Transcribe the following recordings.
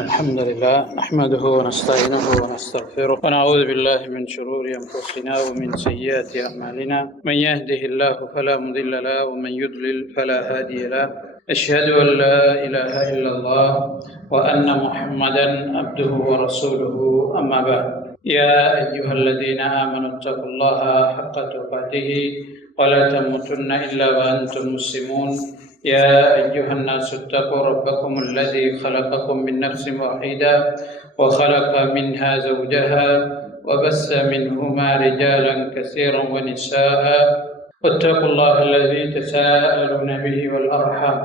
الحمد لله نحمده ونستعينه ونستغفره ونعوذ بالله من شرور أنفسنا ومن سيئات أعمالنا من يهده الله فلا مضل له ومن يضلل فلا هادي له أشهد أن لا إله إلا الله وأن محمدا عبده ورسوله أما بعد يا أيها الذين آمنوا اتقوا الله حق تقاته ولا تموتن إلا وأنتم مسلمون يا أيها الناس اتقوا ربكم الذي خلقكم من نفس واحدة وخلق منها زوجها وبث منهما رجالا كثيرا ونساء واتقوا الله الذي تساءلون به والأرحام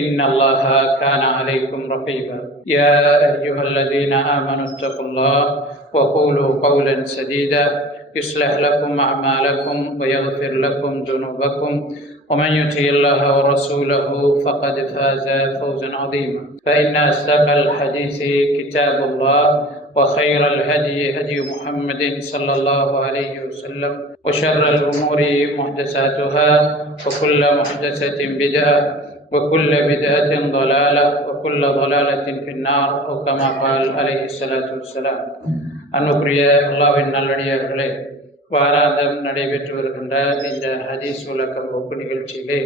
إن الله كان عليكم رقيبا يا أيها الذين آمنوا اتقوا الله وقولوا قولا سديدا يصلح لكم أعمالكم ويغفر لكم ذنوبكم ومن يطع الله ورسوله فقد فاز فوزا عظيما فإن أصدق الحديث كتاب الله وخير الهدي هدي محمد صلى الله عليه وسلم وشر الأمور محدثاتها وكل محدثة بدعة وكل بدعة ضلالة وكل ضلالة في النار أو كما قال عليه الصلاة والسلام அன்புக்குரிய அல்லாஹ்வின் நல்லடியார்களே, வாராந்தம் நடைபெற்று வருகின்ற இந்த ஹதீஸ் விளக்க வகுப்பு நிகழ்ச்சியிலே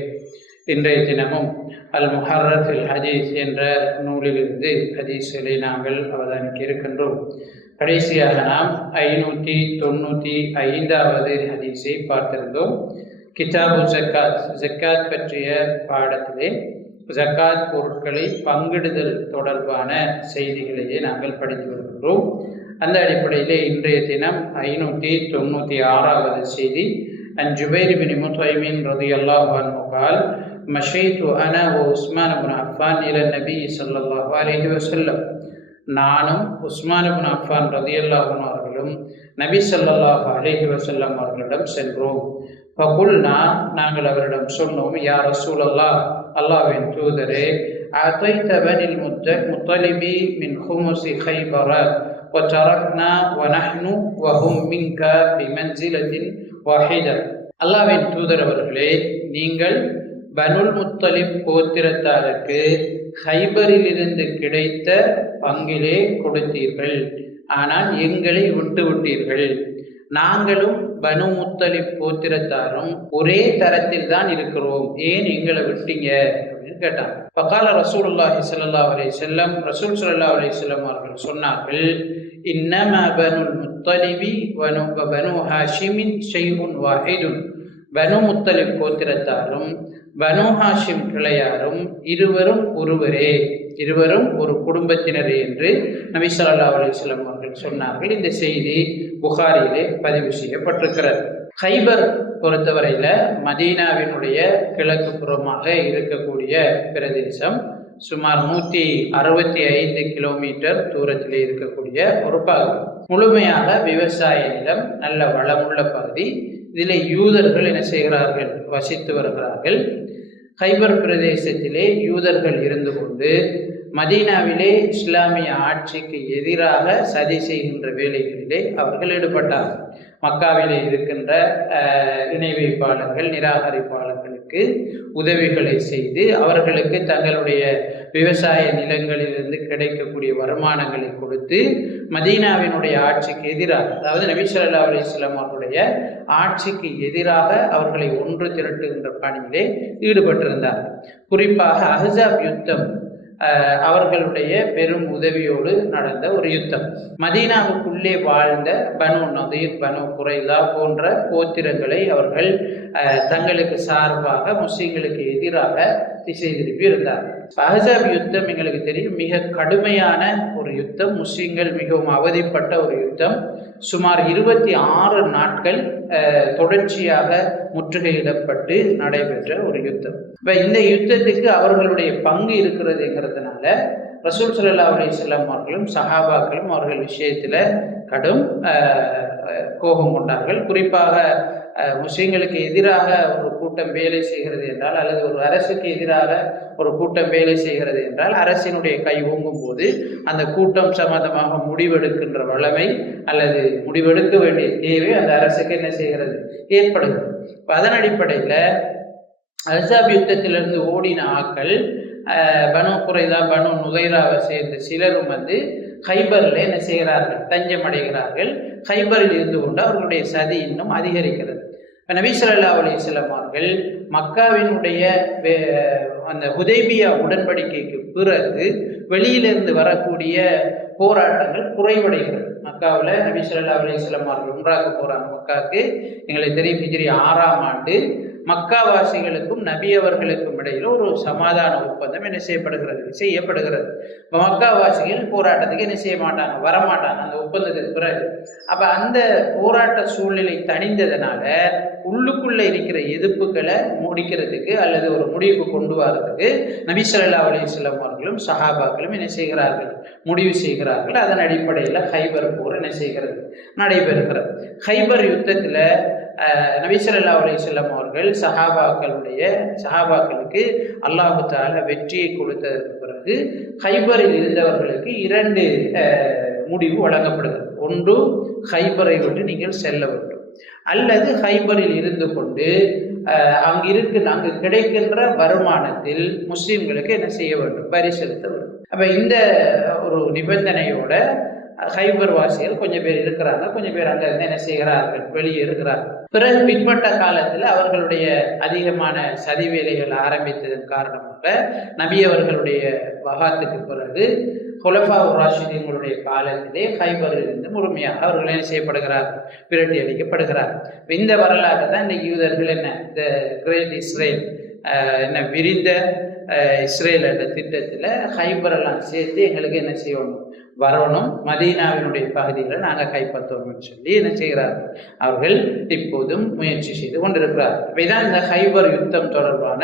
இன்றைய தினமும் அல் முஹர்ரத் அல் ஹதீஸ் என்ற நூலிலிருந்து ஹதீஸ்களை நாங்கள் அவதானிக்க இருக்கின்றோம். கடைசியாக நாம் 595வது ஹதீஸை பார்த்திருந்தோம். கிதாபு ஜக்காத், ஜக்காத் பற்றிய பாடத்திலே ஜக்காத் பொருட்களை பங்கிடுதல் தொடர்பான செய்திகளையே நாங்கள் படித்து வருகின்றோம். அந்த அடிப்படையிலே இன்றைய தினம் 596வது செய்தி. அன் ஜுபைர் பின் முத்வைமின் ரலியல்லாஹு அன்ஹு قال مشيت انا وعثمان بن عفان الى النبي صلى الله عليه وسلم. நானும் உஸ்மான் இப்னு அஃபான் ரலியல்லாஹு அன்ஹு அவர்களும் நபி ஸல்லல்லாஹு அலைஹி வஸல்லம் அவர்களிடம் சென்றோம். ஃபகுல்னா, நாங்கள் அவரிடம் சொன்னோம், யா ரசூலல்லாஹ், அல்லாஹ்வின் தூதரே, அதைத பனில் முத்தலிபி மின் ஹுமுஸி கைபர وتركنا ونحن وهم منك بمنزلة واحدة. அல்லாஹ்வின் தூதர் அவர்களே, நீங்கள் பனுல் முத்தலிப் கோத்திரத்தாருக்கு ஹைபரிலிருந்து கிடைத்த பங்கிலே கொடுத்தீர்கள், ஆனால் எங்களை விட்டு விட்டீர்கள். நாங்களும் பனு முத்தலிப் கோத்திரத்தாரும் ஒரே தரத்தில் தான் இருக்கிறோம், ஏன் எங்களை விட்டீங்க அப்படின்னு கேட்டாங்க. ஃபகால ரசூலுல்லாஹி ஸல்லல்லாஹு அலைஹி வஸல்லம், ரசூல் ஸல்லல்லாஹு அலைஹி வஸல்லம் அவர்கள் சொன்னார்கள், இன்னமா பனுல் முத்தலிபி வ பனு ஹாஷிமின் ஷைஉன் வாஹிதுன். பனு முத்தலிப் கோத்திரத்தாரும் பனு ஹாஷிம் கிளையாரும் இருவரும் ஒருவரே, இருவரும் ஒரு குடும்பத்தினரே என்று நபி ஸல்லல்லாஹு அலைஹி வஸல்லம் அவர்கள் சொன்னார்கள். இந்த செய்தி புகாரியிலே பதிவு செய்யப்பட்டிருக்கிறது. ஹைபர் பொறுத்தவரையில மதீனாவினுடைய கிழக்கு புறமாக இருக்கக்கூடிய பிரதேசம். சுமார் 165 கிலோமீட்டர் தூரத்திலே இருக்கக்கூடிய ஒரு பகுதி. முழுமையாக விவசாய நிலம், நல்ல வளமுள்ள பகுதி. இதிலே யூதர்கள் என்ன செய்கிறார்கள், வசித்து வருகிறார்கள். ஹைபர் பிரதேசத்திலே யூதர்கள் இருந்து கொண்டு மதீனாவிலே இஸ்லாமிய ஆட்சிக்கு எதிராக சதி செய்கின்ற வேலைகளிலே அவர்கள் ஈடுபட்டார்கள். மக்காவிலே இருக்கின்ற இணை வைப்பாளர்கள், நிராகரிப்பாளர்களுக்கு உதவிகளை செய்து அவர்களுக்கு தங்களுடைய விவசாய நிலங்களிலிருந்து கிடைக்கக்கூடிய வருமானங்களை கொடுத்து மதீனாவினுடைய ஆட்சிக்கு எதிராக, அதாவது நபி ஸல்லல்லாஹு அலைஹி வஸல்லம் அவர்களுடைய ஆட்சிக்கு எதிராக அவர்களை ஒன்று திரட்டுகின்ற பணியிலே ஈடுபட்டிருந்தார்கள். குறிப்பாக அஹ்ஸாப் யுத்தம் அவர்களுடைய பெரும் உதவியோடு நடந்த ஒரு யுத்தம். மதீனாவுக்குள்ளே வாழ்ந்த பனு நதீர், பனு குரைலா போன்ற கோத்திரங்களை அவர்கள் தங்களுக்கு சார்பாக முஸ்லிம்களுக்கு எதிராக திசை திருப்பி இருந்தார்கள். அஹ்ஸாப் யுத்தம் எங்களுக்கு தெரியும், மிக கடுமையான ஒரு யுத்தம். முஸ்லிம்கள் மிகவும் அவதிப்பட்ட ஒரு யுத்தம். சுமார் 26 நாட்கள் தொடர்ச்சியாக முற்றுகையிடப்பட்டு நடைபெற்ற ஒரு யுத்தம். இப்போ இந்த யுத்தத்துக்கு அவர்களுடைய பங்கு இருக்கிறதுங்கிறதுனால ரசூல் ஸல்லல்லாஹு அலைஹி வஸல்லம் அவர்களும் சஹாபாக்களும் அவர்கள் விஷயத்தில் கடும் கோபம் கொண்டார்கள். குறிப்பாக முஸ்லிம்களுக்கு எதிராக ஒரு கூட்டம் வேலை செய்கிறது என்றால், அல்லது ஒரு அரசுக்கு எதிராக ஒரு கூட்டம் வேலை செய்கிறது என்றால், அரசினுடைய கை ஓங்கும் போது அந்த கூட்டம் சம்பந்தமாக முடிவெடுக்கின்ற வல்லமை அல்லது முடிவெடுக்க வேண்டிய தேவை அந்த அரசுக்கு என்ன செய்கிறது, ஏற்படுகிறது. அதன் அடிப்படையில் அஹ்ஸாப் யுத்தத்திலிருந்து ஓடின ஆக்கள் பனு குறைதா பனு நுகைராவை சேர்ந்த சிலரும் ஹைபரில் என்ன செய்கிறார்கள், தஞ்சம் அடைகிறார்கள். ஹைபரில் இருந்து கொண்டு அவர்களுடைய சதி இன்னும் அதிகரிக்கிறது. இப்போ நபி ஸல்லல்லாஹு அலைஹி வஸல்லம் அவர்கள் மக்காவினுடைய அந்த ஹுதைபியா உடன்படிக்கைக்கு பிறகு வெளியிலிருந்து வரக்கூடிய போராட்டங்கள் குறைவடைகிறது. மக்காவில் நபி ஸல்லல்லாஹு அலைஹி வஸல்லம் அவர்கள் உம்ராவுக்கு போகிறாங்க மக்காவுக்கு. எங்களுக்கு தெரியும் ஹிஜ்ரி 6ஆம் ஆண்டு மக்காவாசிகளுக்கும் நபி அவர்களுக்கும் இடையில் ஒரு சமாதான ஒப்பந்தம் என்ன செய்யப்படுகிறது. இப்போ மக்காவாசிகள் போராட்டத்துக்கு என்ன செய்ய மாட்டாங்க, வரமாட்டாங்க அந்த ஒப்பந்தத்துக்கு பிறகு. அப்போ அந்த போராட்ட சூழ்நிலை தணிந்ததுனால உள்ளுக்குள்ளே இருக்கிற எதிர்ப்புகளை முடிக்கிறதுக்கு அல்லது ஒரு முடிவுக்கு கொண்டு வரதுக்கு நபி ஸல்லல்லாஹு அலைஹி வஸல்லம் அவர்களும் சஹாபாக்களும் என்ன செய்கிறார்கள், முடிவு செய்கிறார்கள். அதன் அடிப்படையில் ஹைபர் போர் என்ன செய்கிறது, நடைபெறுகிறது. ஹைபர் யுத்தத்தில் நபி ஸல்லல்லாஹு அலைஹி வஸல்லம் அவர்கள் சஹாபாக்களுக்கு அல்லாஹு தஆலா வெற்றியை கொடுத்ததற்கு பிறகு ஹைபரில் இருந்தவர்களுக்கு 2 முடிவு வழங்கப்படுகிறது. ஒன்று, ஹைபரை விட்டு நீங்கள் செல்ல வேண்டும், அல்லது ஹைபரில் இருந்து கொண்டு அங்கு கிடைக்கின்ற வருமானத்தில் முஸ்லிம்களுக்கு என்ன செய்ய வேண்டும், வரி செலுத்த வேண்டும். அப்போ இந்த ஒரு நிபந்தனையோட ஹைபர் வாசிகள் கொஞ்சம் பேர் இருக்கிறாங்க, கொஞ்சம் பேர் அங்கே இருந்து என்ன செய்கிறார்கள், வெளியே இருக்கிறார்கள். பிறகு பிற்பட்ட காலத்தில் அவர்களுடைய அதிகமான சதி வேலைகள் ஆரம்பித்ததன் காரணமாக நபி அவர்களுடைய வஃபாத்துக்கு பிறகு குலஃபா ராஷிதீன்களுடைய காலத்திலே ஹைபரில் இருந்து முழுமையாக அவர்கள் என்ன செய்யப்படுகிறார்கள், விரட்டி அடிக்கப்படுகிறார்கள். இந்த வரலாறு தான் இந்த யூதர்கள் என்ன இந்த கிரேட் இஸ்ரேல் என்ன விரிந்த இஸ்ரேல் என்ற திட்டத்தில் ஹைபரெல்லாம் சேர்த்து எங்களுக்கு என்ன செய்யணும், வரணும், மதீனாவினுடைய பகுதிகளை நாங்கள் கைப்பற்றணும்னு சொல்லி என்ன செய்கிறார்கள், அவர்கள் இப்போதும் முயற்சி செய்து கொண்டிருக்கிறார்கள். அப்போ இதான் இந்த ஹைபர் யுத்தம் தொடர்பான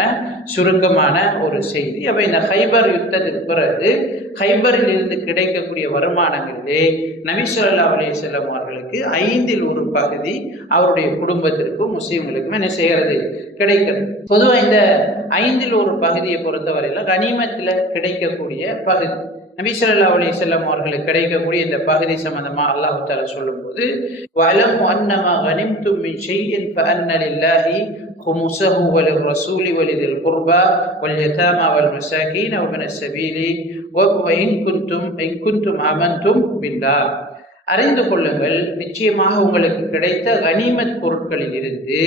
சுருக்கமான ஒரு செய்தி. அப்போ இந்த ஹைபர் யுத்தத்துக்கு பிறகு ஹைபரில் இருந்து கிடைக்கக்கூடிய வருமானங்களிலே நபி ஸல்லல்லாஹு அலைஹி வஸல்லம் அவர்களுக்கு 5இல் 1 பகுதி அவருடைய குடும்பத்திற்கும் முஸ்லிம்களுக்கும் என்ன செய்கிறது, கிடைக்கிறது. பொதுவாக இந்த 5இல் 1 பகுதியை பொறுத்தவரையில் கனிமத்தில் கிடைக்கக்கூடிய பகுதி நபி ஸல்லல்லாஹு அலைஹி வஸல்லம் அவர்களுக்கு கிடைக்கக்கூடிய இந்த பகுதி சம்பந்தமாக அல்லாஹ் தஆலா சொல்லும்போது வஅலமு அன்னமா கனிம்தும் மின் ஷைஇன் ஃபஅன்ன லில்லாஹி خمسه وللرسول ولذي القربى واليتامى والمساكين وابن السبيل وإن كنتم آمنتم بالله. அறிந்து கொள்ளுங்கள், நிச்சயமாக உங்களுக்கு கிடைத்த கனிமத் பொருட்களில் இருந்து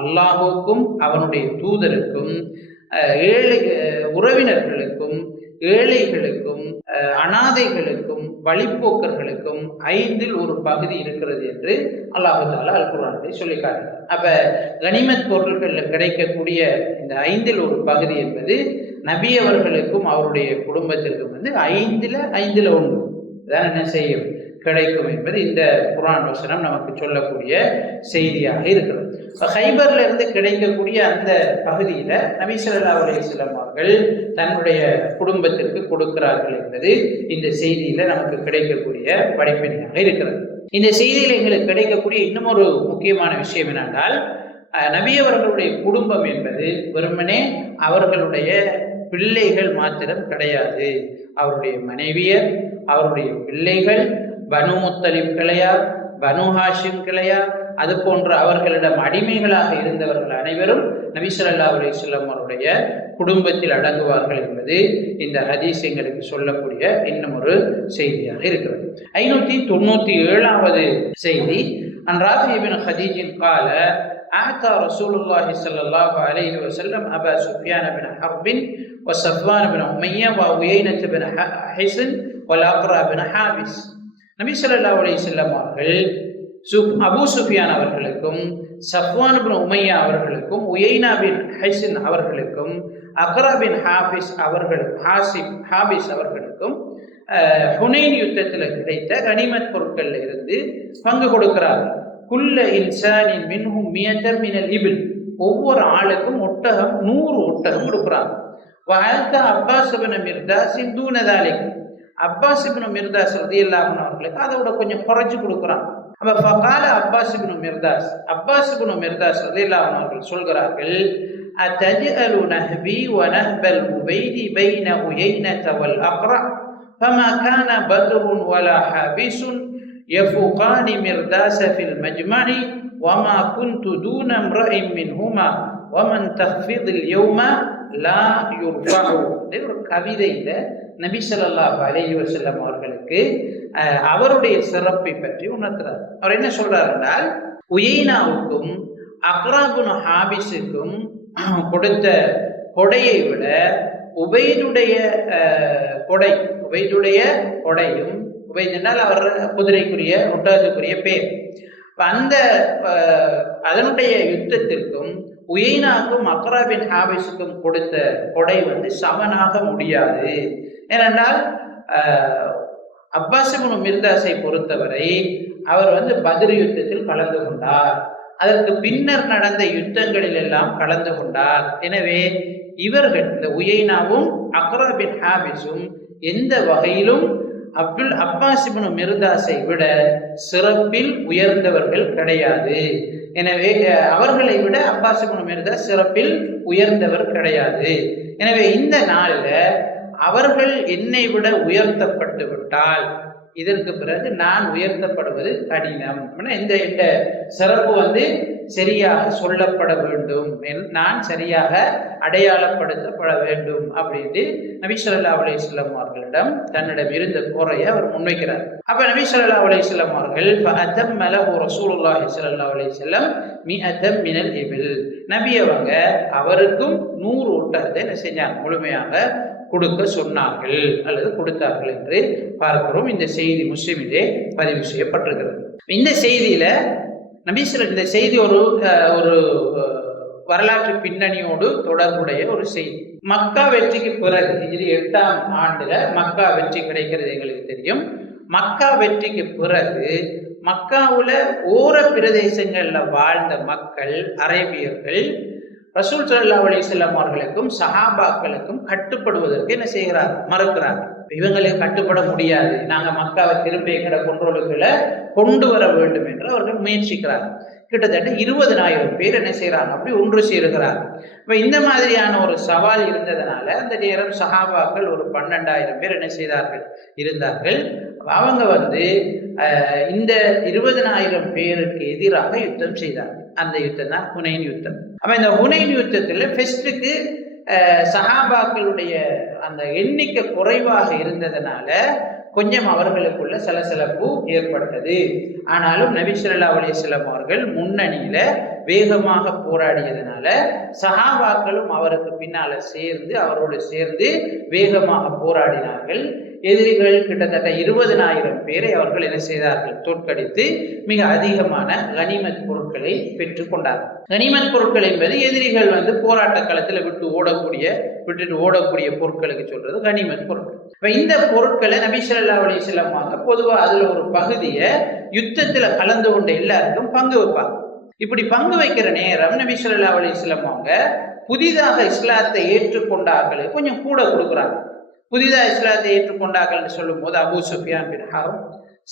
அல்லாஹுக்கும் அவனுடைய தூதருக்கும் ஏழை உறவினர்களுக்கும் ஏழைகளுக்கும் அனாதைகளுக்கும் வழிப்போக்கர்களுக்கும் 5இல் 1 பகுதி இருக்கிறது என்று அல்லாஹு தஆலா அல் குர்ஆனிலே சொல்லி காட்டுகிறார். அப்ப கனிமத் பொருட்களில் கிடைக்கக்கூடிய இந்த 5இல் 1 பகுதி என்பது நபி அவர்களுக்கும் அவருடைய குடும்பத்திற்கும் 5இல் 1 தான் என்ன செய்யும், கிடைக்கும் என்பது இந்த குர்ஆன் வசனம் நமக்கு சொல்லக்கூடிய செய்தியாக இருக்கிறது. ஹைபர்ல இருந்து கிடைக்கக்கூடிய அந்த பகுதியில நபி ஸல்லல்லாஹு அலைஹி வஸல்லம் அவர்கள் தன்னுடைய குடும்பத்திற்கு கொடுக்கிறார்கள் என்பது இந்த செய்தியில நமக்கு கிடைக்கக்கூடிய படிப்பினையாக இருக்கிறது. இந்த செய்தியில் எங்களுக்கு கிடைக்கக்கூடிய இன்னும் ஒரு முக்கியமான விஷயம் என்னென்றால், நபி அவர்களுடைய குடும்பம் என்பது வெறுமனே அவர்களுடைய பிள்ளைகள் மாத்திரம் கிடையாது. அவருடைய மனைவியர், அவருடைய பிள்ளைகள், பனு முத்தலிப் கிளையார், பனு ஹாஷிம் கிளையார், அது போன்ற அவர்களிடம் அடிமைகளாக இருந்தவர்கள் அனைவரும் நபி ஸல்லல்லாஹு அலைஹி வஸல்லம் அவருடைய குடும்பத்தில் அடங்குவார்கள் என்பது இந்த ஹதீஸ் எங்களுக்கு சொல்லக்கூடிய இன்னும் ஒரு செய்தியாக இருக்கிறது. 597வது செய்தி, அன் ராஃபி இப்னு ஹதீஜின் கால أعطى رسول الله صلى الله عليه وسلم أبا سفيان بن حرب وصفوان بن أمية وعيينة بن حصن والأقرع بن حابس. நபி ஸல்லல்லாஹு அலைஹி வஸல்லம் அவர்கள் அபூ சுஃபியான் அவர்களுக்கும் சஃப்வான் பின் உமையா அவர்களுக்கும் உயைனா பின் ஹைசின் அவர்களுக்கும் அக்ரா பின் ஹாபிஸ் அவர்களுக்கும் ஹுனைன் யுத்தத்தில் கிடைத்த கனிமத் பொருட்கள்ல இருந்து பங்கு கொடுக்கிறார்கள். குல்ல இன்சானின் மின்ஹும் மியதம் மினல் இபில், ஒவ்வொரு ஆளுக்கும் 100 ஒட்டகம் கொடுக்குறாங்க. வஅத அப்பாஸ் இப்னு மிர்தாஸ் தூன ذلك, அப்பாஸ் இப்னு மிர்தாஸ் ரலியல்லாஹு அன்ஹு அவர்களுக்கு அதோட கொஞ்சம் குறைச்சு கொடுக்குறாங்க. அப்ப ஃபகால அப்பாஸ் இப்னு மிர்தாஸ் ரலியல்லாஹு அன்ஹு அவர்கள் சொல்கிறார்கள், அத்தஜஅலு நஹ்பி வ நஹ்பல் உபைதி பைன உயைனத வல் அக்ரா ஃபமா கான பத்ருன் வலா ஹாபிசுன் يفوقان مرداس في المجمع وما كنت دون امرئ منهما ومن تخفض اليوم لا يرفع. ஒரு கவிதையில நபி ஸல்லல்லாஹு அலைஹி வஸல்லம் அவர்களுக்கு அவருடைய சிறப்பை பற்றி உணர்த்துறார். அவர் என்ன சொல்றார் என்றால், உயைனாவுக்கும் அக்ரா இப்னு ஹாபிஸுக்கும் கொடுத்த கொடையை விட உபைதுடைய கொடையும், உபைத் என்றால் அவர் குதிரைக்குரிய ஒட்டகத்துக்குரிய பேர், அந்த அதனுடைய யுத்தத்திற்கும் உயைனாக்கும் அக்ரா பின் ஹாபிஸுக்கும் கொடுத்த கொடை சமனாக முடியாது. ஏனென்றால் அப்பாஸ் இப்னு மிர்தாஸை பொறுத்தவரை அவர் பத்ர் யுத்தத்தில் கலந்து கொண்டார், அதற்கு பின்னர் நடந்த யுத்தங்களில் எல்லாம் கலந்து கொண்டார். எனவே இவர்கள் இந்த உயைனாவும் அக்ரா பின் ஹாபிஸும் எந்த வகையிலும் அப்பாஸ் இப்னு மிர்தாஸை விட சிறப்பில் உயர்ந்தவர்கள் கிடையாது. எனவே அவர்களை விட அப்பாஸ் இப்னு மிர்தாஸ் சிறப்பில் உயர்ந்தவர் கிடையாது. எனவே இந்த நாளில் அவர்கள் என்னை விட உயர்த்தப்பட்டு விட்டால் இதற்கு பிறகு நான் உயர்த்தப்படுவது கடினம். இந்த சிறப்பு சரியாக சொல்லப்பட வேண்டும், நான் சரியாக அடையாளப்படுத்தப்பட வேண்டும் அப்படின்ட்டு நபி ஸல்லல்லாஹு அலைஹி வஸல்லம் அவர்களிடம் தன்னிடம் இருந்த குறையை அவர் முன்வைக்கிறார். அப்ப நபி ஸல்லல்லாஹு அலைஹி வஸல்லம் அவர்கள் ஃபஅத்தம்ம லஹு ரசூலுல்லாஹி ஸல்லல்லாஹு அலைஹி வஸல்லம் மிஅத்தம் மினல் இபில், நபி அவங்க அவருக்கும் 100 ஒட்டகத்தை என்ன செஞ்சாங்க, முழுமையாக கொடுக்க சொன்னார்கள் அல்லது கொடுத்தார்கள் என்று பார்க்கிறோம். இந்த செய்தி முஸ்லிமிலே பதிவு செய்யப்பட்டிருக்கிறது. இந்த செய்தியில இந்த செய்தி ஒரு வரலாற்று பின்னணியோடு தொடர்புடைய ஒரு செய்தி. மக்கா வெற்றிக்கு பிறகு 8ஆம் ஆண்டுல மக்கா வெற்றி கிடைக்கிறது எங்களுக்கு தெரியும். மக்கா வெற்றிக்கு பிறகு மக்காவுல ஓர பிரதேசங்கள்ல வாழ்ந்த மக்கள், அரேபியர்கள் ரசூல் ஸல்லல்லாஹு அலைஹி வஸல்லம் அவர்களுக்கும் சஹாபாக்களுக்கும் கட்டுப்படுவதற்கு என்ன செய்கிறார், மறுக்கிறார். இவங்களுக்கு கட்டுப்பட முடியாது, நாங்க மக்காவை திரும்ப எங்கட கொண்டோலுக்குள்ள கொண்டு வர வேண்டும் என்று அவர்கள் முயற்சிக்கிறார். கிட்டத்தட்ட 20,000 பேர் என்ன செய்யறாங்க, அப்படி ஒன்று சேருகிறார். இப்ப இந்த மாதிரியான ஒரு சவால் இருந்ததுனால அந்த நேரம் சஹாபாக்கள் ஒரு 12,000 பேர் என்ன செய்தார்கள், இருந்தார்கள். அவங்க இந்த 20,000 பேருக்கு எதிராக யுத்தம் செய்தார்கள். அந்த யுத்தம் தான் ஹுனைன் யுத்தம். அப்ப இந்த ஹுனைன் யுத்தத்துல ஃபெஸ்ட்டுக்கு சஹாபாக்களுடைய அந்த எண்ணிக்கை குறைவாக இருந்ததுனால கொஞ்சம் அவர்களுக்குள்ள சலசலப்பு ஏற்பட்டது. ஆனாலும் நபி ஸல்லல்லாஹு அலைஹி வஸல்லம் அவர்கள் முன்னணியில வேகமாக போராடியதனால சஹாபாக்களும் அவருக்கு பின்னால அவரோடு சேர்ந்து வேகமாக போராடினார்கள். எதிரிகள் கிட்டத்தட்ட 20,000 பேரை அவர்கள் என்ன செய்தார்கள், தோற்கடித்து மிக அதிகமான கனிமத் பொருட்களை பெற்றுக் கொண்டார்கள். கனிமத் பொருட்கள் என்பது எதிரிகள் போராட்ட களத்தில் விட்டுட்டு ஓடக்கூடிய பொருட்களுக்கு சொல்றது கனிமத் பொருட்கள். இப்ப இந்த பொருட்களை நபி ஸல்லல்லாஹு அலைஹி வஸல்லம் பொதுவா அதுல ஒரு பகுதியை யுத்தத்துல கலந்து கொண்ட எல்லாருக்கும் பங்கு வைப்பாங்க. இப்படி பங்கு வைக்கிற நேரம் நபி ஸல்லல்லாஹு அலைஹி வஸல்லம் புதிதாக இஸ்லாத்தை ஏற்றுக்கொண்டார்கள் கொஞ்சம் கூட கொடுக்குறாங்க. புதிதாக இஸ்லாத்தை ஏற்றுக்கொண்டார்கள் சொல்லும் போது அபூ சுஃபியான் பின் ஹர்ப்,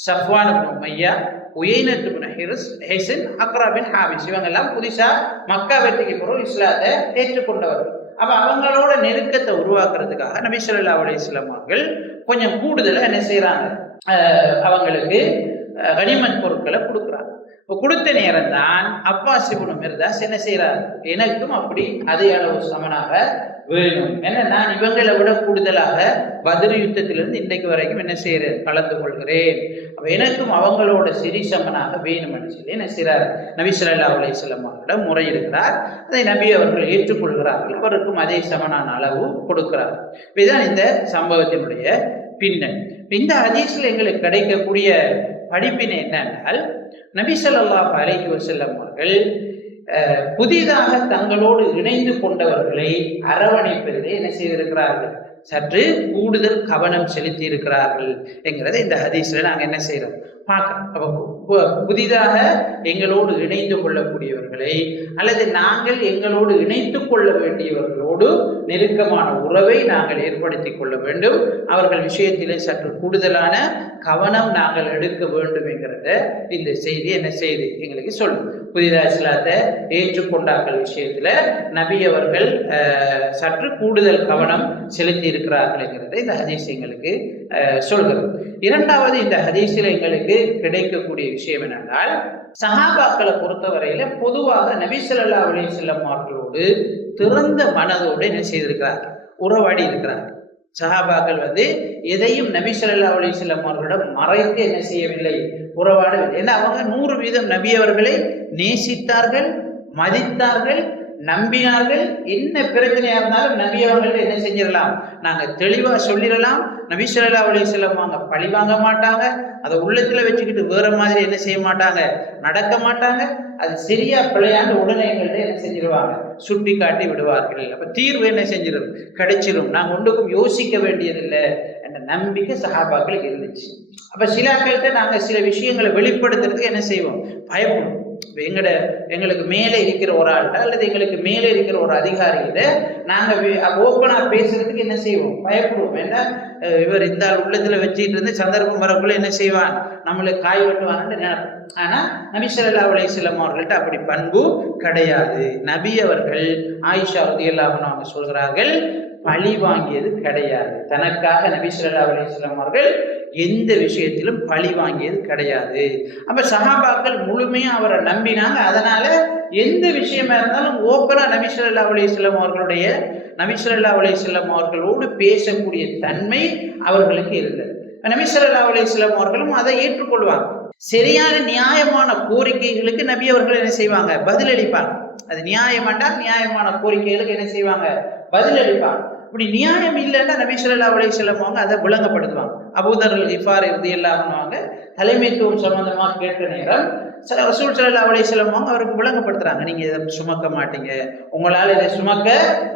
சஃப்வான் பின் உமையா, உயைனத் பின் ஹிஸன், அக்ரா பின் ஹாபிஸ், இவங்க எல்லாம் புதுசா மக்கா வெற்றிக்கு பிறகு இஸ்லாத்தை ஏற்றுக்கொண்டவர்கள். அப்ப அவங்களோட நெருக்கத்தை உருவாக்குறதுக்காக நபி ஸல்லல்லாஹு அலைஹி வஸல்லம் அவர்கள் கொஞ்சம் கூடுதலா என்ன செய்யறாங்க, அவங்களுக்கு கனிமத் பொருட்களை கொடுக்குறாங்க. கொடுத்த நேரம் தான் அப்பாஸ் இப்னு மிர்தாஸ் என்ன செய்யறாரு, எனக்கும் அப்படி அதே அளவு சமனாக வேணும், ஏன்னா நான் இவங்களை விட கூடுதலாக பத்ர் யுத்தத்திலிருந்து இன்றைக்கு வரைக்கும் என்ன செய்யறேன், கலந்து கொள்கிறேன், அப்ப எனக்கும் அவங்களோட சமனாக வேணும்னு சொல்லி என்ன செய்யறார், நபி ஸல்லல்லாஹு அலைஹி வஸல்லம் அவர்களிடம் முறையிடுகிறார். அதை நபி அவர்கள் ஏற்றுக்கொள்கிறார்கள், அவருக்கும் அதே சமனான அளவு கொடுக்கிறார். இதுதான் இந்த சம்பவத்தினுடைய பின்னணி. இந்த ஹதீஸ்ல எங்களுக்கு கிடைக்கக்கூடிய படிப்பினை என்னென்றால், நபி ஸல்லல்லாஹு அலைஹி வஸல்லம் அவர்கள் புதிதாக தங்களோடு இணைந்து கொண்டவர்களை அரவணைப்பதிலே என்ன செய்திருக்கிறார்கள், சற்று கூடுதல் கவனம் செலுத்தி இருக்கிறார்கள் என்கிறத இந்த ஹதீஸ்ல நாங்கள் என்ன செய்யறோம் பார்க்கிறோம். புதிதாக எங்களோடு இணைந்து கொள்ளக்கூடியவர்களை அல்லது நாங்கள் எங்களோடு இணைத்து கொள்ள வேண்டியவர்களோடு நெருக்கமான உறவை நாங்கள் ஏற்படுத்தி கொள்ள வேண்டும். அவர்கள் விஷயத்திலே சற்று கூடுதலான கவனம் நாங்கள் எடுக்க வேண்டும் என்கிறத இந்த செய்தி என்ன செய்து எங்களுக்கு சொல்லும். புதிதாக இஸ்லாத்தை ஏற்றுக்கொண்டார்கள் விஷயத்துல நபி அவர்கள் சற்று கூடுதல் கவனம் செலுத்தி இருக்கிறார்கள் என்கிறத இந்த ஹதீஸ் எங்களுக்கு சொல்கிறது. இரண்டாவது, இந்த ஹதீஸில் எங்களுக்கு கிடைக்கக்கூடிய விஷயம் என்னென்றால், சஹாபாக்களை பொறுத்தவரையில பொதுவாக நபி ஸல்லல்லாஹு அலைஹி வஸல்லம் அவர்களோடு திறந்த மனதோடு என்ன செய்திருக்கிறார், உறவாடி இருக்கிறார்கள். சஹாபாக்கள் எதையும் நபி ஸல்லல்லாஹு அலைஹி வஸல்லம் அவர்களிடம் மறைத்து என்ன செய்யவில்லை, உறவாடவில்லை. ஏன்னா அவங்க 100% நபி அவர்களை நேசித்தார்கள், மதித்தார்கள், நம்பினார்கள். என்ன பிரச்சனையா இருந்தாலும் நபி அவங்கள்ட்ட என்ன செஞ்சிடலாம், நாங்க தெளிவா சொல்லிடலாம். நபி ஸல்லல்லாஹு அலைஹி வஸல்லம் அவங்க பழி வாங்க மாட்டாங்க, அதை உள்ளத்துல வச்சுக்கிட்டு வேற மாதிரி என்ன செய்ய மாட்டாங்க, நடக்க மாட்டாங்க. அது சரியா பிழையாண்டு உடனே எங்கள்கிட்ட என்ன செஞ்சிருவாங்க, சுட்டி காட்டி விடுவார்கள். அப்ப தீர்வு என்ன செஞ்சிடும், கிடைச்சிடும். நாங்க ஒன்றுக்கும் யோசிக்க வேண்டியதில்லை என்ற நம்பிக்கை சஹாபாக்களுக்கு இருந்துச்சு. அப்ப சிலாக்கள்கிட்ட நாங்க சில விஷயங்களை வெளிப்படுத்துறதுக்கு என்ன செய்வோம், பயப்படும். எங்களுக்கு மேலே இருக்கிற ஒரு ஆள்கிட்ட அல்லது எங்களுக்கு மேலே இருக்கிற ஒரு அதிகாரிகிட்ட நாங்க ஓப்பனா பேசுறதுக்கு என்ன செய்வோம், பயப்படுவோம். ஏன்னா இவர் இந்த உள்ளத்துல வச்சுட்டு இருந்து சந்தர்ப்பம் வரக்குள்ள என்ன செய்வான், நம்மளுக்கு காய் வெட்டுவான்னு நினைப்போம். ஆனா நபி ஸல்லல்லாஹு அலைஹி வஸல்லம் அவர்கள்ட்ட அப்படி பண்பு கிடையாது. நபி அவர்கள் ஆயிஷா ரலியல்லாஹு அன்ஹா அவங்க சொல்கிறார்கள், பழி வாங்கியது கிடையாது. தனக்காக நபி ஸல்லல்லாஹு அலைஹி வஸல்லம் அவர்கள் எந்த விஷயத்திலும் பழி வாங்கியது கிடையாது. அப்ப சஹாபாக்கள் முழுமையா அவரை நம்பினாங்க. அதனால எந்த விஷயமா இருந்தாலும் ஓப்பனா நபி ஸல்லல்லாஹு அலைஹி வஸல்லம் அவர்களோடு பேசக்கூடிய தன்மை அவர்களுக்கு இருந்தது. நபி ஸல்லல்லாஹு அலைஹி வஸல்லம் அவர்களும் அதை ஏற்றுக்கொள்வாங்க. சரியான நியாயமான கோரிக்கைகளுக்கு நபி அவர்கள் என்ன செய்வாங்க, பதிலளிப்பாங்க. அது நியாயம் என்றால் நியாயமான கோரிக்கைகளுக்கு என்ன செய்வாங்க, பதிலளிப்பாங்க. இப்படி நியாயம் இல்லைன்னா நபி ஸல்லல்லாஹு அலைஹி வஸல்லம் அவங்க அதை விளங்கப்படுத்துவாங்க. அபூதர் அல்-கிஃபாரி ரலியல்லாஹு அன்ஹு தலைமைத்துவம் சம்பந்தமாக கேட்ட நேரம் ரசூல் ஸல்லல்லாஹு அலைஹி வஸல்லம் அவங்க அவருக்கு விளங்கப்படுத்துறாங்க, நீங்க இதை சுமக்க மாட்டீங்க, உங்களால் இதை சுமக்க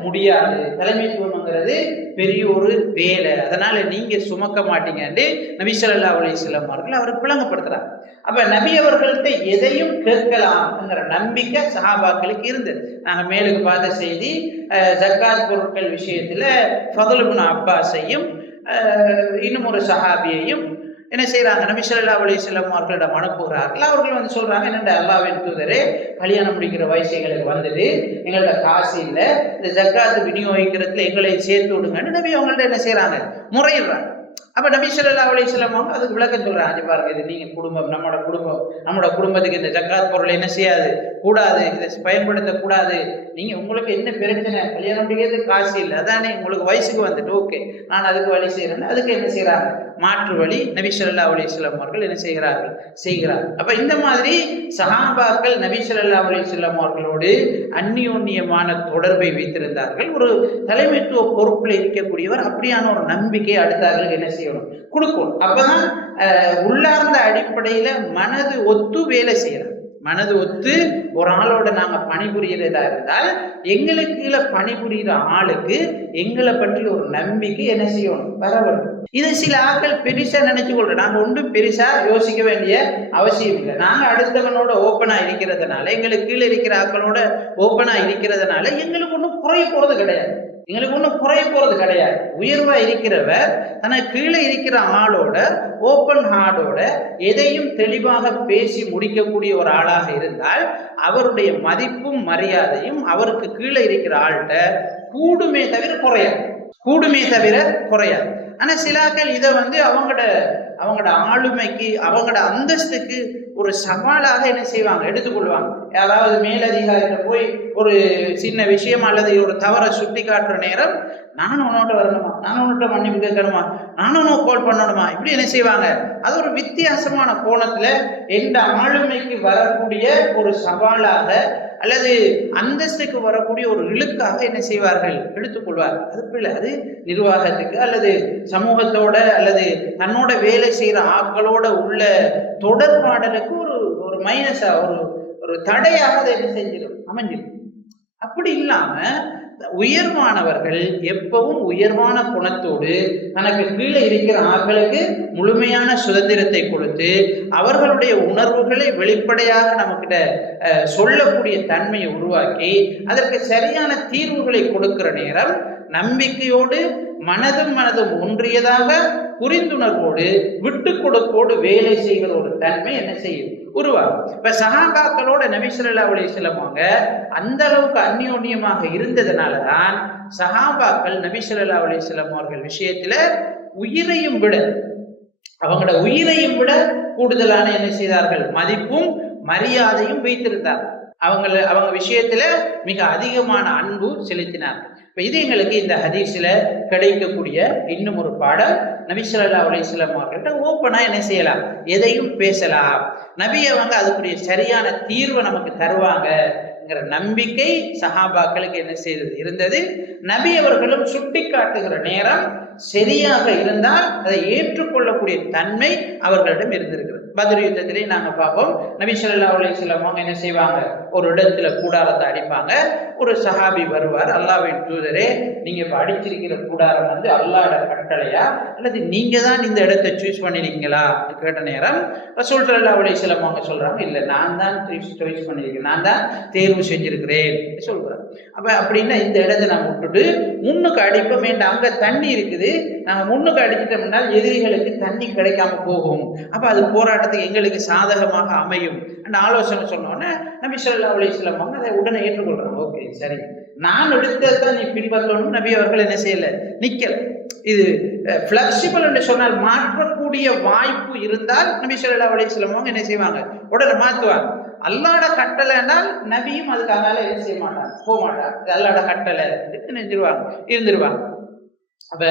முடியாது, தலைமைத்துவம்ங்கிறது பெரிய ஒரு வேலை, அதனால நீங்க சுமக்க மாட்டீங்கன்னு நபி ஸல்லல்லாஹு அலைஹி வஸல்லம் அவர்கள் அவருக்கு விளங்கப்படுத்துறாங்க. அப்ப நபி அவர்கள்ட்ட எதையும் கேட்கலாம்ங்கிற நம்பிக்கை சஹாபாக்களுக்கு இருந்தது. நாங்க மேலுக்கு பார்த்த செய்தி, ஜக்காத் பொருட்கள் விஷயத்துல ஃபதுல் இப்னு அப்பாஸையும் இன்னும் ஒரு சஹாபியையும் என்ன செய்யறாங்க, நபி ஸல்லல்லாஹு அலைஹி வஸல்லம் அவர்களிடம் அனுப்புகிறார்கள். அவர்கள் சொல்றாங்க, என்னென்ன அல்லாஹ்வின் தூதரே, கல்யாணம் முடிக்கிற வயசுகளுக்கு வந்துட்டு எங்கள்ட்ட காசு இல்லை, இந்த ஜக்காத்து விநியோகிக்கிறதுல எங்களை சேர்த்து விடுங்கன்னு நபி அவங்கள்ட்ட என்ன செய்யறாங்க, முறையிடுறாங்க. அப்ப நபி ஸல்லல்லாஹு அலைஹி வஸல்லம் அவங்க அதுக்கு விளக்கம் சொல்றாங்க, பாருங்க, இது நீங்க குடும்பம், நம்மளோட குடும்பத்துக்கு இந்த ஜக்காத் பொருளை என்ன செய்யாது கூடாது, இதை பயன்படுத்தக்கூடாது. நீங்க உங்களுக்கு என்ன பிரச்சனை, கல்யாணம் முடிக்கிறதுக்கு காசு இல்லை, அதானே உங்களுக்கு வயசுக்கு வந்துட்டு, ஓகே நான் அதுக்கு வழி செய்யறேன். அதுக்கு என்ன செய்யறாங்க, மாற்று வழி நபி ஸல்லல்லாஹு அலைஹி வஸல்லம் அவர்கள் என்ன செய்கிறார்கள். அப்ப இந்த மாதிரி சஹாபாக்கள் நபி ஸல்லல்லாஹு அலைஹி வஸல்லம் அவர்களோடு அந்நியோன்யமான தொடர்பை வைத்திருந்தார்கள். ஒரு தலைமைத்துவ பொறுப்புல இருக்கக்கூடியவர் அப்படியான ஒரு நம்பிக்கை அடுத்தார்கள் என்ன செய்யணும், கொடுக்கணும். அப்பதான் உள்ளார்ந்த அடிப்படையில மனது ஒத்து வேலை செய்யணும். மனது ஒத்து ஒரு ஆளோட நாங்க பணிபுரியறதா இருந்தால் எங்களுக்கு கீழே பணிபுரிகிற ஆளுக்கு எங்களை பற்றி ஒரு நம்பிக்கை என்ன செய்யணும், வரவணும். இது சில ஆட்கள் பெருசா நினைச்சு கொள்றோம். நாங்க ஒன்றும் பெருசா யோசிக்க வேண்டிய அவசியம் இல்லை. நாங்க அடுத்தவனோட ஓப்பனா இருக்கிறதுனால, எங்களுக்கு கீழே இருக்கிற ஆட்களோட ஓப்பனா இருக்கிறதுனால எங்களுக்கு ஒன்றும் குறைய போறது கிடையாது. உயர்வா இருக்கிறவர் தனக்கு கீழே இருக்கிற ஆளோட ஓப்பன் ஹார்டோட எதையும் தெளிவாக பேசி முடிக்கக்கூடிய ஒரு ஆளாக இருந்தால் அவருடைய மதிப்பும் மரியாதையும் அவருக்கு கீழே இருக்கிற ஆள்கிட்ட கூடுமே தவிர குறையாது. ஆனா சிலாக்கள் இதை அவங்களோட ஆளுமைக்கு, அவங்களோட அந்தஸ்துக்கு ஒரு சவாலாக என்ன செய்வாங்க, எடுத்துக்கொள்வாங்க. யாராவது மேலதிகாரிகிட்ட போய் ஒரு சின்ன விஷயம் அல்லது ஒரு தவறை சுட்டி காட்டுற நேரம், நானும் உன்னோட்ட வரணுமா, நானும் உன்னோட்ட மன்னிப்பு கேட்கணுமா, நானும் கால் பண்ணணுமா, இப்படி என்ன செய்வாங்க. அது ஒரு வித்தியாசமான கோணத்துல எந்த ஆளுமைக்கு வரக்கூடிய ஒரு சவாலாக அல்லது அந்தஸ்துக்கு வரக்கூடிய ஒரு இழுக்காக என்ன செய்வார்கள், எடுத்துக்கொள்வார்கள். அது பிள்ளை, அது நிர்வாகத்துக்கு அல்லது சமூகத்தோட அல்லது தன்னோட வேலை செய்யற ஆட்களோட உள்ள தொடர்பாடலுக்கு ஒரு மைனஸா ஒரு தடையாக அதை என்ன செஞ்சிடும், அமைஞ்சிடும். அப்படி இல்லாம உயர்வானவர்கள் எப்பவும் உயர்வான குணத்தோடு தனக்கு கீழே இருக்கிற ஆட்களுக்கு முழுமையான சுதந்திரத்தை கொடுத்து அவர்களுடைய உணர்வுகளை வெளிப்படையாக நமக்கிட்ட சொல்லக்கூடிய தன்மையை உருவாக்கி அதற்கு சரியான தீர்வுகளை கொடுக்கிற நேரம் நம்பிக்கையோடு மனதும் ஒன்றியதாக புரிந்துணர்வோடு விட்டு கொடுப்போடு வேலை செய்கிற ஒரு தன்மை என்ன செய்யும், உருவாகும். இப்ப சஹாபாக்களோட நபி ஸல்லல்லாஹு அலைஹி வஸல்லம் அந்த அளவுக்கு அந்யோன்யமாக இருந்ததுனாலதான் சஹாபாக்கள் நபி ஸல்லல்லாஹு அலைஹி வஸல்லம் அவர்கள் விஷயத்துல அவங்களோட உயிரையும் விட கூடுதலான என்ன செய்தார்கள், மதிப்பும் மரியாதையும் வைத்திருந்தார்கள். அவங்க விஷயத்துல மிக அதிகமான அன்பு செலுத்தினார்கள். இது எங்களுக்கு இந்த ஹதீஸில் கிடைக்கக்கூடிய இன்னும் ஒரு பாடம். நபி ஸல்லல்லாஹு அலைஹி வஸல்லம் அவர்கள்ட்ட ஓப்பனா என்ன செய்யலாம், எதையும் பேசலாம். நபி அவங்க அதுக்குரிய சரியான தீர்வை நமக்கு தருவாங்கங்கிற நம்பிக்கை சஹாபாக்களுக்கு என்ன செய்தது இருந்தது. நபி அவர்களும் சுட்டி காட்டுகிற நேரம் சரியாக இருந்தால் அதை ஏற்றுக்கொள்ளக்கூடிய தன்மை அவர்களிடம் இருந்திருக்கிறது. பத்ர் யுத்தத்திலே நாங்க பார்ப்போம், நபி ஸல்லல்லாஹு அலைஹி வஸல்லம் அவங்க என்ன செய்வாங்க, ஒரு இடத்துல கூடாரத்தை அடிப்பாங்க. ஒரு சஹாபி வருவார், அல்லாஹ்வின் தூதரே, நீங்க இப்ப அடிச்சிருக்கிற கூடாரம் வந்து அல்லாஹ்வோட கட்டளையா அல்லது நீங்க தான் இந்த இடத்தை சூஸ் பண்ணிருக்கீங்களா கேட்ட நேரம் ரசூல் ஸல்லல்லாஹு அலைஹி வஸல்லம் அவங்க சொல்றாங்க, இல்ல நான் தான் சாய்ஸ் பண்ணிருக்கேன், நான் தான் தேர்வு செஞ்சிருக்கிறேன் சொல்றாங்க. அப்ப அப்படின்னா இந்த இடத்தை நம்ம விட்டுட்டு முன்னுக்கு அடிப்போம், அங்க தண்ணி இருக்குது, நாங்க முன்னுக்கு அடிச்சிட்டோம்னா எதிரிகளுக்கு தண்ணி கிடைக்காம போகும், அப்ப அது போராட்டத்துக்கு எங்களுக்கு சாதகமாக அமையும் அந்த ஆலோசனை சொன்னோன்னே நபி ஸல்லல்லாஹு அலைஹி வஸல்லம் அவங்க அதை உடனே ஏற்றுக்கொள்றாங்க. ஓகே சரி, நான் எடுத்ததான் நீ பின்பற்றணும். நபி அவர்கள் என்ன செய்யல, நிக்கல. இது பிளெக்சிபிள் என்று சொன்னால் மாற்றக்கூடிய வாய்ப்பு இருந்தால் நபி ஸல்லல்லாஹு அலைஹி வஸல்லம் அவங்க என்ன செய்வாங்க, உடனே மாற்றுவாங்க. அல்லாஹ்வோட கட்டளைனால் நபியும் அதுக்காக என்ன செய்ய மாட்டாங்க, போக மாட்டாங்க. அல்லாஹ்வோட கட்டளை இருந்துருவாங்க. அப்ப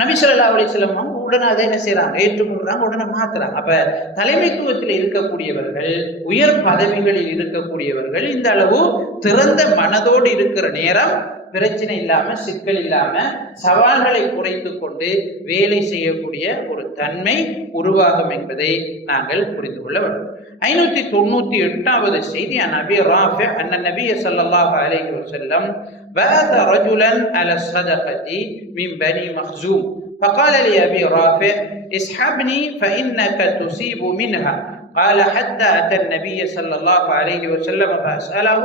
நபி ஸல்லல்லாஹு அலைஹி வஸல்லம் அவங்க உடனே அதை என்ன செய்யறாங்க, ஏற்றுக்கொள்றாங்க, உடனே மாத்துறாங்க. அப்ப தலைமைத்துவத்தில் இருக்கக்கூடியவர்கள், உயர் பதவிகளில் இருக்கக்கூடியவர்கள் இந்த அளவு திறந்த மனதோடு இருக்கிற நேரம் பிரச்சனை இல்லாம, சிக்கல் இல்லாம, சவால்களை குறைத்து கொண்டு வேலை செய்யக்கூடிய ஒரு தன்மை உருவாகும் என்பதை நாங்கள் புரிந்து கொள்ள வேண்டும். 598வது செய்தி, அபீ ராஃபி அன்ன நபிய ஸல்லல்லாஹு அலைஹி வஸல்லம் بعث رجلا على الصدقة من بني مخزوم فقال لأبي رافع اسحبني فإنك تصيب منها. قال حتى أتى النبي صلى الله عليه وسلم فأسأله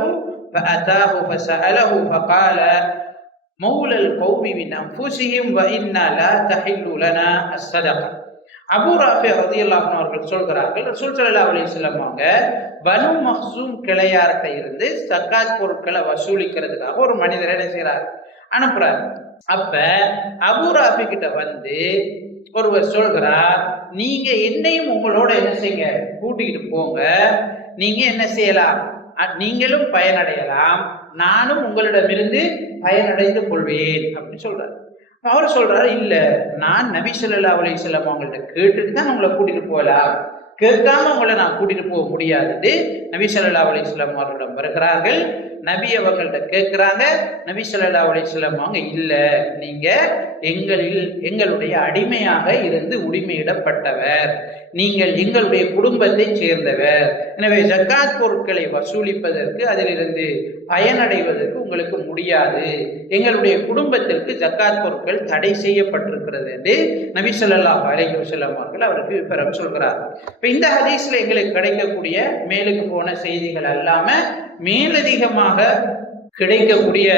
فأتاه فسأله فقال مولى القوم من أنفسهم وإنا لا تحل لنا الصدقة. அபூ ராஃபி ரலியல்லாஹு அன்ஹு அவர்கள் சொல்கிறார்கள், ரசூல் ஸல்லல்லாஹு அலைஹி வஸல்லம் அவங்க பனு மக்சூம் கிளையார்கிட்ட இருந்து ஜகாத் பொருட்களை வசூலிக்கிறதுக்காக ஒரு மனிதரை என்ன செய்யறார், அனுப்புறார். அப்ப அபூ ராஃபி கிட்ட வந்து ஒருவர் சொல்கிறார், நீங்க என்னையும் உங்களோட என்ன செய்யுங்க, கூட்டிக்கிட்டு போங்க, நீங்க என்ன செய்யலாம், நீங்களும் பயனடையலாம், நானும் உங்களிடமிருந்து பயனடைந்து கொள்வேன் அப்படின்னு சொல்றாரு. அவர் சொல்றாரு, இல்ல நான் நபி ஸல்லல்லாஹு அலைஹி வஸல்லம் அவங்கள்ட்ட கேட்டுட்டு தான் உங்களை கூட்டிட்டு போகலாம், கேட்காம உங்களை நான் கூட்டிட்டு போக முடியாது. நபி ஸல்லல்லாஹு அலைஹி வஸல்லம் அவர்களிடம் வருகிறார்கள், நபி அவங்கள்ட்ட கேட்கிறாங்க. நபி ஸல்லல்லாஹு அலைஹி வஸல்லம் அவங்க, இல்ல நீங்க எங்களுடைய அடிமையாக இருந்து உரிமையிடப்பட்டவர், நீங்கள் எங்களுடைய குடும்பத்தை சேர்ந்தவர், எனவே ஜக்காத் பொருட்களை வசூலிப்பதற்கு அதிலிருந்து பயனடைவதற்கு உங்களுக்கு முடியாது, எங்களுடைய குடும்பத்திற்கு ஜக்காத் பொருட்கள் தடை செய்யப்பட்டிருக்கிறது என்று நபி ஸல்லல்லாஹு அலைஹி வஸல்லம் அவர்கள் அவருக்கு விபரம் சொல்கிறார். இப்ப இந்த ஹதீஸ்ல எங்களுக்கு கிடைக்கக்கூடிய மேலுக்கு போன செய்திகள் அல்லாம மேலதிகமாக கிடைக்கக்கூடிய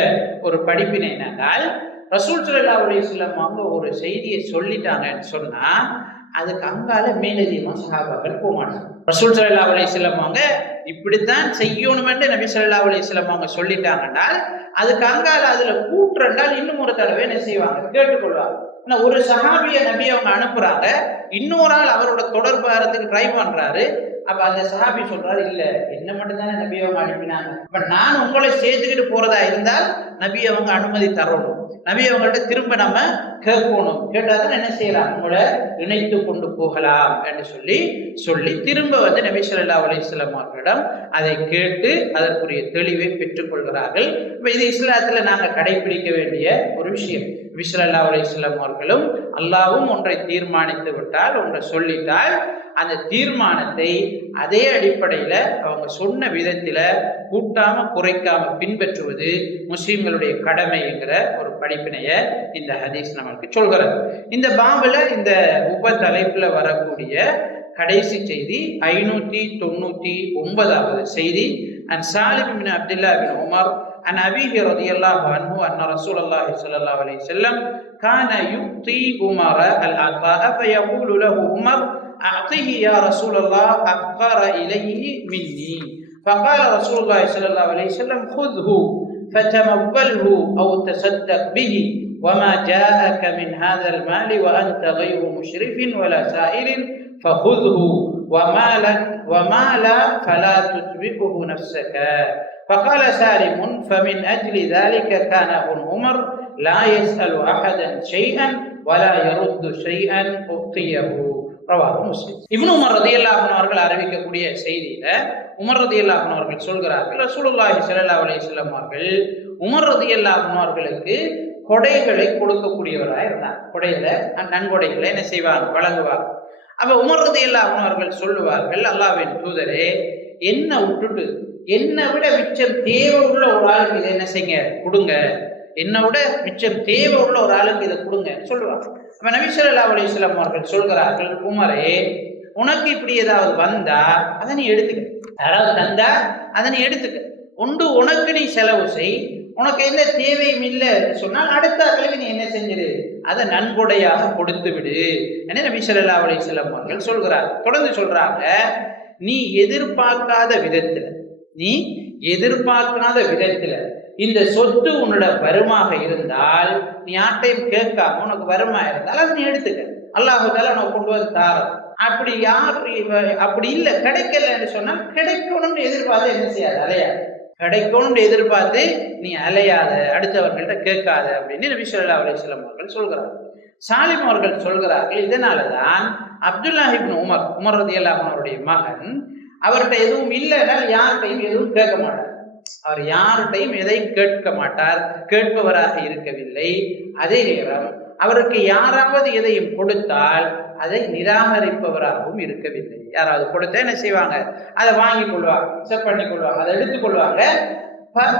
ஒரு படிப்பினை என்னென்றால், ரசூல் ஸல்லல்லாஹு அலைஹி வஸல்லம் அவங்க ஒரு செய்தியை சொல்லிட்டாங்கன்னு சொன்னா அதுக்கு அங்கால மேலதிகமா சஹாபாக்கள் போக மாட்டாங்க. ரசூல் ஸல்லல்லாஹு அலைஹி வஸல்லம் அவங்க இப்படித்தான் செய்யணும்னு நபி ஸல்லல்லாஹு அலைஹி வஸல்லம் அவங்க சொல்லிட்டாங்கன்னால் அதுக்கு அங்கால அதுல கூற்றுண்டால் இன்னும் ஒரு தடவை என்ன செய்வாங்க, கேட்டுக்கொள்வாங்க. ஒரு சஹாபிய நபி அவங்க அனுப்புறாங்க, இன்னொரு ஆள் அவரோட தொடர்பு ஆகிறதுக்கு ட்ரை பண்றாரு. அப்ப அந்த சஹாபி சொல்றாரு, இல்ல என்ன மட்டும் தானே நபி அவங்க அனுப்பினாங்க, அப்ப நான் உங்களை சேர்த்துக்கிட்டு போறதா இருந்தால் நபி அவங்க அனுமதி தரணும், நபி அவங்கள்ட்ட திரும்ப நம்ம கேட்கணும், கேட்டாதான் என்ன செய்யலாம், உங்களை இணைத்து கொண்டு போகலாம் என்று சொல்லி திரும்ப வந்து நபி ஸல்லல்லாஹு அலைஹி வஸல்லம் அவர்களிடம் அதை கேட்டு அதற்குரிய தெளிவை பெற்றுக் கொள்கிறார்கள். இப்ப இது இஸ்லாத்துல நாங்க கடைபிடிக்க வேண்டிய ஒரு விஷயம். நபி ஸல்லல்லாஹு அலைஹி வஸல்லம் அவர்களும் அல்லாஹ்வும் ஒன்றை தீர்மானித்து விட்டால், ஒன்றை சொல்லிட்டால் அந்த தீர்மானத்தை அதே அடிப்படையில அவங்க சொன்ன விதத்தில கூட்டாம குறைக்காம பின்பற்றுவது முஸ்லிம்களுடைய கடமை என்கிற ஒரு படிப்பினைய இந்த ஹதீஸ் நமக்கு சொல்கிறது. இந்த பாபுல இந்த உப தலைப்புல வரக்கூடிய கடைசி செய்தி 599வது செய்தி. அன் சாலிம் பின் அப்துல்லாஹ் பின் உமர் عن أبيه رضي الله عنه أن رسول الله صلى الله عليه وسلم كان يعطي عمر العطاء فيقول له عمر أعطه يا رسول الله أفقر إليه مني. فقال رسول الله صلى الله عليه وسلم خذه فتموله أو تصدق به وما جاءك من هذا المال وأنت غير مشرف ولا سائل فخذه وما لا فلا تتبعه نفسك. فقال سالم: فمن أجل ذلك كان ابن عمر لا يسأل أحدا شيئا ولا يرد شيئا أعطيه. ரவாஹு முஸ்லிம். இப்னு உமர் ரலியல்லாஹு அன்ஹு அவர்கள் அறிவிக்கக்கூடிய செய்தியில உமர் ரலியல்லாஹு அன்ஹு அவர்கள் சொல்கிறார்கள், ரசூலுல்லாஹி ஸல்லல்லாஹு அலைஹி வஸல்லம் அவர்கள் உமர் ரலியல்லாஹு அன்ஹு அவர்களுக்கு கொடைகளை கொடுக்கக்கூடியவராக இருந்தார். கொடையில நன்கொடைகளை என்ன செய்வாங்க, வழங்குவார். அப்ப உமர் ரலியல்லாஹு அன்ஹு அவர்கள் சொல்லுவார்கள், அல்லாஹ்வின் தூதரே, என்ன விட்டுட்டு என்னை விட மிச்சம் தேவை உள்ள ஒரு ஆளுக்கு இதை என்ன செய்யுங்க, கொடுங்க, என்னை விட மிச்சம் தேவை உள்ள ஒரு ஆளுக்கு இதை கொடுங்க சொல்லுவாங்க. அப்ப நபி ஸல்லல்லாஹு அலைஹி வஸல்லம் அவர்கள் சொல்கிறார்கள், உமரே, உனக்கு இப்படி ஏதாவது வந்தா அதை நீ எடுத்துக்க, யாராவது தந்தா அதை நீ எடுத்துக்க, ஒன்று உனக்கு நீ செலவு செய், உனக்கு எந்த தேவையும் இல்லை சொன்னால் அடுத்த ஆளுக்கு நீ என்ன செஞ்சிரு, அதை நன்கொடையாக கொடுத்து விடு என நபி ஸல்லல்லாஹு அலைஹி வஸல்லம் அவர்கள் சொல்கிறார். தொடர்ந்து சொல்றாங்க, நீ எதிர்பார்க்காத விதத்துல இந்த சொத்து உன்னோட வருமாக இருந்தால், நீ யார்ட்டையும் கேட்காம உனக்கு வருமா இருந்தால் அதை நீ எடுத்துக்க, அல்லாஹ் தஆலா உனக்கு கொண்டு வந்து தார். அப்படி இல்லை, கிடைக்கல என்று சொன்னால் கிடைக்கணும்னு எதிர்பார்த்து என்ன செய்யாது, அலையாது. கிடைக்கணும்னு எதிர்பார்த்து நீ அலையாத, அடுத்தவர்கள்ட்ட கேட்காத அப்படின்னு நபி ஸல்லல்லாஹு அலைஹி வஸல்லம் அவர்கள் சொல்கிறார்கள். சாலிம் அவர்கள் சொல்கிறார்கள், இதனாலதான் அப்துல்லாஹ் இப்னு உமர் ரலியல்லாஹு அன்ஹு அவருடைய மகன் அவர்கிட்ட எதுவும் இல்லைனால் யார்கிட்டையும் எதுவும் கேட்க மாட்டார். அவர் யார்கிட்டையும் எதையும் கேட்க மாட்டார், கேட்பவராக இருக்கவில்லை. அதே நேரம் அவருக்கு யாராவது எதையும் கொடுத்தால் அதை நிராகரிப்பவராகவும் இருக்கவில்லை. யாராவது கொடுத்தா என்ன செய்வாங்க, அதை வாங்கி கொள்வாங்க, அக்செப்ட் பண்ணி கொள்வாங்க, அதை எடுத்துக்கொள்வாங்க.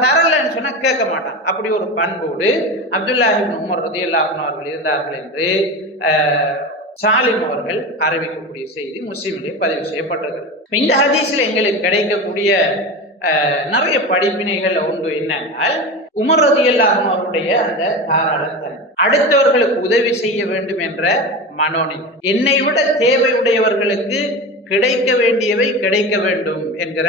தரலன்னு சொன்னா கேட்க மாட்டாங்க. அப்படி ஒரு பண்போடு அப்துல்லாஹ் இப்னு உமர் ரலியல்லாஹு அன்ஹு அவர்கள் இருந்தார்கள் என்று சாலிம் அவர்கள் அறிவிக்கக்கூடிய செய்தி முஸ்லிமிலே பதிவு செய்யப்பட்டிருக்கிறது. இந்த ஹதீஸில் எங்களுக்கு கிடைக்கக்கூடிய நிறைய படிப்பினைகள் ஒன்று என்னென்றால், உமர் ரலியல்லாஹு அன்ஹு அவருடைய அந்த தாராளத்தன்மை, அடுத்தவர்களுக்கு உதவி செய்ய வேண்டும் என்ற மனோநிலை, என்னை விட தேவையுடையவர்களுக்கு கிடைக்க வேண்டியவை கிடைக்க வேண்டும் என்கிற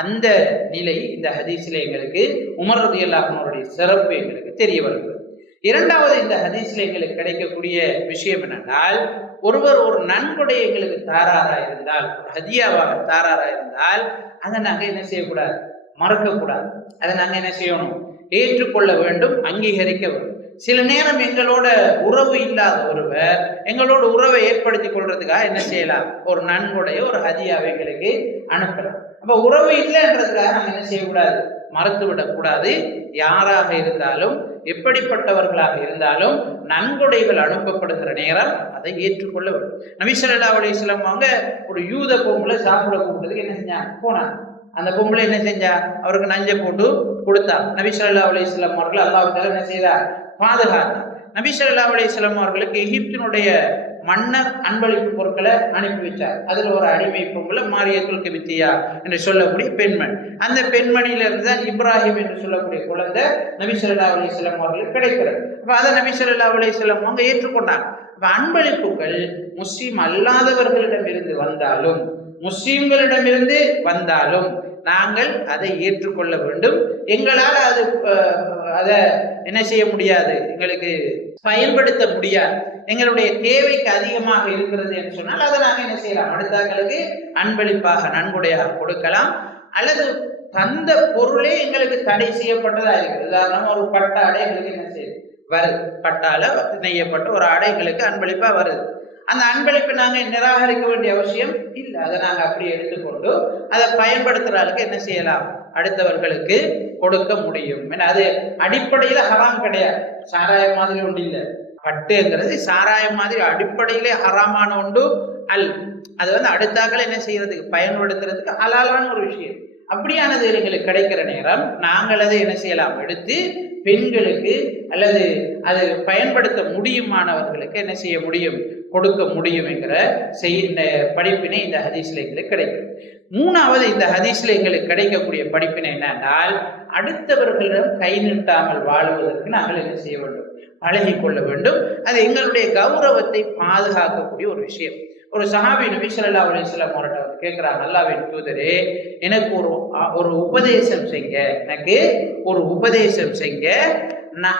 அந்த நிலை இந்த ஹதீஸில் எங்களுக்கு உமர் ரலியல்லாஹு அன்ஹு அவருடைய சிறப்பு எங்களுக்கு தெரிய வருகிறது. இரண்டாவது, இந்த ஹதீஸில் எங்களுக்கு கிடைக்கக்கூடிய விஷயம் என்னென்றால், ஒருவர் ஒரு நன்கொடை எங்களுக்கு தாராரா இருந்தால், ஹதியாவாக தாராரா இருந்தால், அதை நாங்கள் என்ன செய்யக்கூடாது, மறக்கக்கூடாது. அதை நாங்கள் என்ன செய்யணும், ஏற்றுக்கொள்ள வேண்டும், அங்கீகரிக்க வேண்டும். சில நேரம் எங்களோட உறவு இல்லாத ஒருவர் எங்களோட உறவை ஏற்படுத்தி கொள்றதுக்காக என்ன செய்யலாம், ஒரு நன்கொடையை, ஒரு ஹதியாவை எங்களுக்கு அனுப்பலாம். அப்ப உறவு இல்லைன்றதுக்காக நாங்கள் என்ன செய்யக்கூடாது, மறத்து விடக்கூடாது. யாராக இருந்தாலும், எப்படிப்பட்டவர்களாக இருந்தாலும், நன்கொடைகள் அனுப்பப்படுகிற நேரம் அதை ஏற்றுக்கொள்ள வேண்டும். நபி ஸல்லல்லாஹு அலைஹி வஸல்லம் அவங்க ஒரு யூத பொம்பளை சாப்பிட கூப்பிட்டதுக்கு என்ன செஞ்சாங்க, போனாங்க. அந்த பொம்பளை என்ன செஞ்சா, அவருக்கு நஞ்சை போட்டு கொடுத்தா. நபி ஸல்லல்லாஹு அலைஹி வஸல்லம் அவர்கள் அல்லாஹ் தஆலா என்ன செய்தார், பாதுகாத்தார். நபி ஸல்லல்லாஹு அலைஹி வஸல்லம் அவர்களுக்கு எகிப்தினுடைய மன்னர் அன்பளிப்பு பொருட்களை அனுப்பி வச்சார். அதுல ஒரு அடிமை பொம்பளை மாரியத்துல் கிபித்தியா என்று சொல்லக்கூடிய பெண்மணி. அந்த பெண்மணியிலிருந்து தான் இப்ராஹிம் என்று சொல்லக்கூடிய குழந்தை நபி ஸல்லல்லாஹு அலைஹி வஸல்லம் அவர்களுக்கு கிடைக்கிறது. அப்ப அதை நபி ஸல்லல்லாஹு அலைஹி வஸல்லம் அவங்க ஏற்றுக்கொண்டாங்க. அப்ப அன்பளிப்புகள் முஸ்லிம் அல்லாதவர்களிடமிருந்து வந்தாலும், முஸ்லிம்களிடமிருந்து வந்தாலும் நாங்கள் அதை ஏற்றுக்கொள்ள வேண்டும். எங்களால் அதை என்ன செய்ய முடியாது, எங்களுக்கு பயன்படுத்த முடியாது. எங்களுடைய தேவைக்கு அதிகமாக இருக்கிறது என்று சொன்னால் அதை நாங்கள் என்ன செய்யலாம், அடுத்தவர்களுக்கு அன்பளிப்பாக, நன்கொடையாக கொடுக்கலாம். அல்லது தந்த பொருளே எங்களுக்கு தடை செய்யப்பட்டதா இருக்கிறது. உதாரணம், ஒரு பட்ட ஆடை எங்களுக்கு என்ன செய்யுது, வருது, பட்டால நெய்யப்பட்ட ஒரு ஆடை எங்களுக்கு அன்பளிப்பா வருது. அந்த அன்பளிப்பை நாங்கள் நிராகரிக்க வேண்டிய அவசியம் இல்லை. அதை நாங்கள் அப்படியே எடுத்துக்கொண்டு அதை பயன்படுத்துகிற ஆளுக்கு என்ன செய்யலாம், அடுத்தவர்களுக்கு கொடுக்க முடியும். ஏன்னா அது அடிப்படையில் ஹராம் கிடையாது, சாராயம் மாதிரி ஒன்று இல்லை. பட்டுங்கிறது சாராயம் மாதிரி அடிப்படையிலே ஹராமான ஒன்று அல். அது அடுத்தாக்களை என்ன செய்யறதுக்கு, பயன்படுத்துறதுக்கு ஹலாலான ஒரு விஷயம். அப்படியானது எங்களுக்கு கிடைக்கிற நேரம் நாங்கள் அதை என்ன செய்யலாம், எடுத்து பெண்களுக்கு அல்லது அது பயன்படுத்த முடியுமானவர்களுக்கு என்ன செய்ய முடியும், கொடுக்க முடியும் என்கிற இந்த படிப்பினை இந்த ஹதீஸ்ல எங்களுக்கு கிடைக்கும். மூணாவது, இந்த ஹதீஸ்ல எங்களுக்கு கிடைக்கக்கூடிய படிப்பினை என்னென்றால், அடுத்தவர்களிடம் கை நீட்டாமல் வாழ்வதற்கு நாங்கள் என்ன செய்ய வேண்டும், பழகி கொள்ள வேண்டும். அது எங்களுடைய கௌரவத்தை பாதுகாக்கக்கூடிய ஒரு விஷயம். ஒரு சஹாபி நபி ஸல்லல்லாஹு அலைஹி வஸல்லம் அவர்கிட்ட கேட்கிறாங்க, அல்லாஹ்வின் தூதரே, எனக்கு ஒரு உபதேசம் செய்ங்க, எனக்கு ஒரு உபதேசம் செய்ங்க.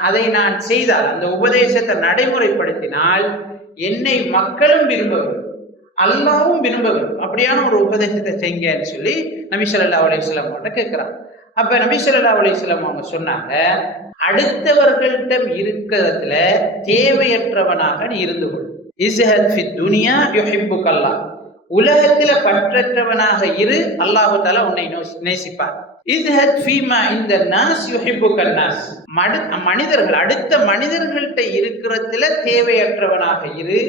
அதை நான் செய்தால், அந்த உபதேசத்தை நடைமுறைப்படுத்தினால் என்னை மக்களும் விரும்புவார்கள், அல்லாவும் விரும்புவார்கள். அப்படியான ஒரு உபதேசத்தை செய்யுங்கன்னு சொல்லி நபி ஸல்லல்லாஹு அலைஹி வஸல்லம் கிட்ட கேட்கிறான். அப்ப நபி ஸல்லல்லாஹு அலைஹி வஸல்லம் அவங்க சொன்னாங்க, அடுத்தவர்கள்ட்ட இருக்கிறதுல தேவையற்றவனாக நீ இருந்து கொள். இஸ்ஹத் ஃபி துனியா யுஹிப்புக்கல்லாஹ், உலகத்தில பற்றற்றவனாக இரு, அல்லாஹ் தஆலா உன்னை நேசிப்பார். இஸ்ஹத் ஃபீமா இந்த நாஸ் யுஹிப்புக்கன் நாஸ், மனிதர்கள் அடுத்த மனிதர்கள்ட்ட இருக்கிறதுல தேவையற்றவனாக இரு,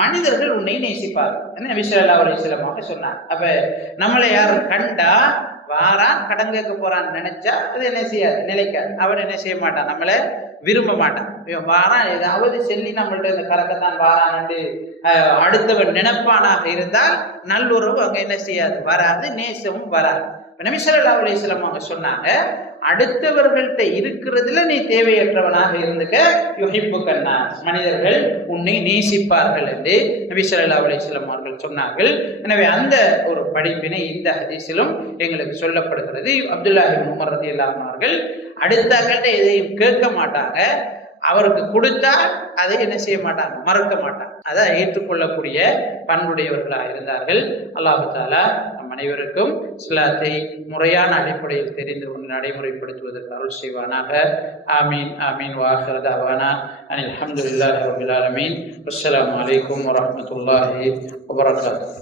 மனிதர்கள் உன்னை நேசிப்பார். நபி ஸல்லல்லாஹு அலைஹி வஸல்லம் சொன்னார். அப்ப நம்மளை யாரும் கண்டா வாரான் கடன் கேட்க போறான்னு நினைச்சா அது என்ன செய்யாது, நிலைக்காது. அவன் என்ன செய்ய மாட்டான், நம்மளை விரும்ப மாட்டான். வாரான் ஏதாவது சொல்லி நம்மள்ட்ட இந்த கறக்கத்தான் வாரான்னு அடுத்தவன் நினைப்பானாக இருந்தால் நல்லுறவு அங்க என்ன செய்யாது, வராது, நேசமும் வராது. நபி ஸல்லல்லாஹு அலைஹி வஸல்லம் அவங்க சொன்னாங்க, அடுத்தவர்கள்ட்ட இருக்கிறதுல நீ தேவையற்றவனாக இருந்துக்க, யுஹிப்புக்கன் நாஸ், மனிதர்கள் உன்னை நேசிப்பார்கள் என்று நபி ஸல்லல்லாஹு அலைஹி வஸல்லம் அவர்கள் சொன்னார்கள். எனவே அந்த ஒரு படிப்பினை இந்த ஹதீஸிலும் எங்களுக்கு சொல்லப்படுகிறது. அப்துல்லாஹ் இப்னு உமர் ரலியல்லாஹு அன்ஹு அவர்கள் அடுத்தவர்கள்ட்ட எதையும் கேட்க மாட்டாங்க, அவருக்கு கொடுத்தா அதை என்ன செய்ய மாட்டாங்க, மறக்க மாட்டாங்க, அதை ஏற்றுக்கொள்ளக்கூடிய பண்புடையவர்களாக இருந்தார்கள். அல்லாஹ் தஆலா நம் அனைவருக்கும் இஸ்லாத்தை முறையான அடிப்படையில் தெரிந்து கொண்டு நடைமுறைப்படுத்துவதற்கு அருள் செய்வானாக. ஆமீன் ஆமீன். வஆகிரு தஅவானா அனில் ஹம்துலில்லாஹி ரப்பில் ஆலமீன். அஸ்ஸலாமு அலைக்கும் வரஹ்மத்துல்லாஹி வபரகாத்துஹு.